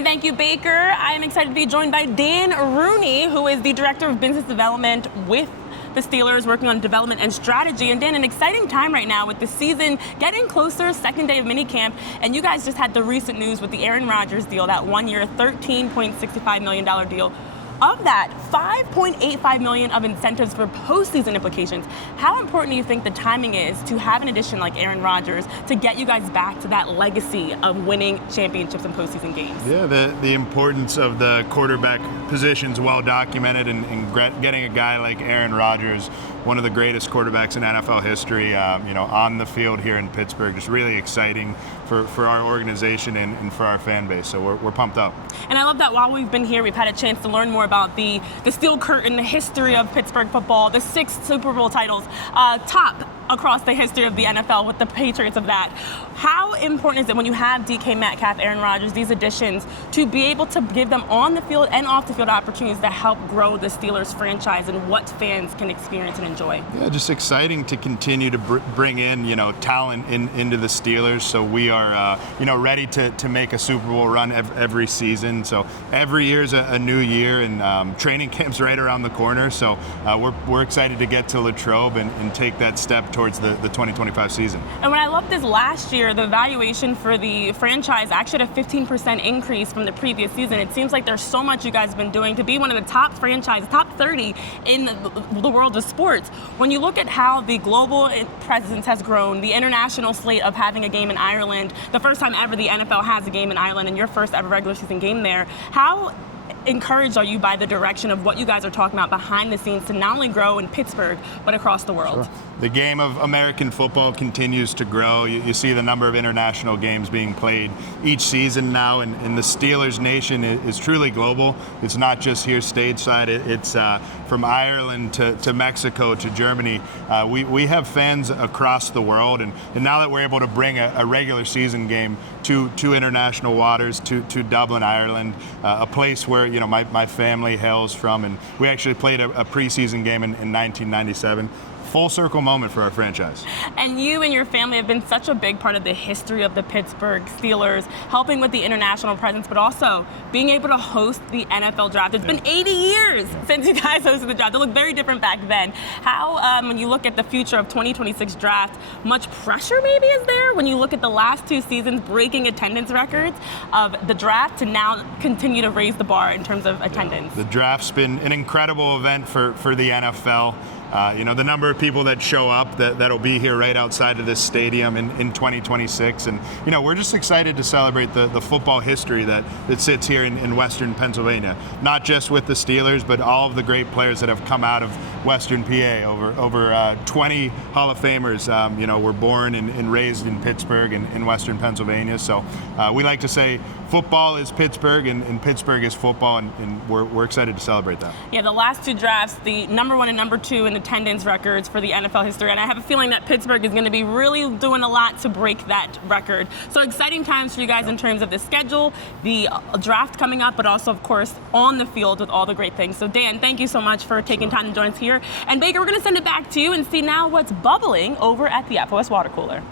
And thank you, Baker. I am excited to be joined by Dan Rooney, who is the Director of Business Development with the Steelers, working on development and strategy. And Dan, an exciting time right now with the season getting closer, second day of minicamp, and you guys just had the recent news with the Aaron Rodgers deal, that 1 year, $13.65 million deal. Of that, $5.85 million of incentives for postseason implications. How important do you think the timing is to have an addition like Aaron Rodgers to get you guys back to that legacy of winning championships and postseason games? Yeah, the importance of the quarterback position is well documented, and getting a guy like Aaron Rodgers, one of the greatest quarterbacks in NFL history, on the field here in Pittsburgh, just really exciting for our organization and for our fan base. So we're pumped up. And I love that while we've been here, we've had a chance to learn more about the Steel Curtain, the history of Pittsburgh football, the 6 Super Bowl titles, top across the history of the NFL with the Patriots of that. How important is it when you have DK Metcalf, Aaron Rodgers, these additions, to be able to give them on the field and off the field opportunities that help grow the Steelers franchise and what fans can experience and enjoy? Yeah, just exciting to continue to bring in, talent into the Steelers. So we are, ready to make a Super Bowl run every season. So every year's a new year, and training camp's right around the corner. So we're excited to get to Latrobe and take that step towards the 2025 season. And what I loved is last year, the valuation for the franchise actually had a 15% increase from the previous season. It seems like there's so much you guys have been doing to be one of the top franchises, top 30 in the world of sports. When you look at how the global presence has grown, the international slate of having a game in Ireland, the first time ever the NFL has a game in Ireland and your first ever regular season game there, how encouraged are you by the direction of what you guys are talking about behind the scenes to not only grow in Pittsburgh, but across the world? Sure. The game of American football continues to grow. You see the number of international games being played each season now, and the Steelers nation is truly global. It's not just here stateside. It's from Ireland to Mexico to Germany. We have fans across the world, and now that we're able to bring a regular season game to international waters, to Dublin, Ireland, a place where my family hails from, and we actually played a preseason game in 1997. Full circle moment for our franchise. And you and your family have been such a big part of the history of the Pittsburgh Steelers, helping with the international presence, but also being able to host the NFL draft. It's been 80 years since you guys hosted the draft. It looked very different back then. How, when you look at the future of 2026 draft, much pressure maybe is there when you look at the last 2 seasons breaking attendance records of the draft to now continue to raise the bar in terms of attendance? The draft's been an incredible event for the NFL. The number of people that show up that'll be here right outside of this stadium in 2026. And, we're just excited to celebrate the football history that sits here in Western Pennsylvania. Not just with the Steelers, but all of the great players that have come out of Western PA. Over 20 Hall of Famers, were born and raised in Pittsburgh and in Western Pennsylvania. So we like to say football is Pittsburgh and Pittsburgh is football, and we're excited to celebrate that. Yeah, the last 2 drafts, the number 1 and number 2 in attendance records for the NFL history, and I have a feeling that Pittsburgh is going to be really doing a lot to break that record. So exciting times for you guys in terms of the schedule, the draft coming up, but also, of course, on the field with all the great things. So Dan, thank you so much for taking time to join us here. And Baker, we're going to send it back to you and see now what's bubbling over at the FOS water cooler.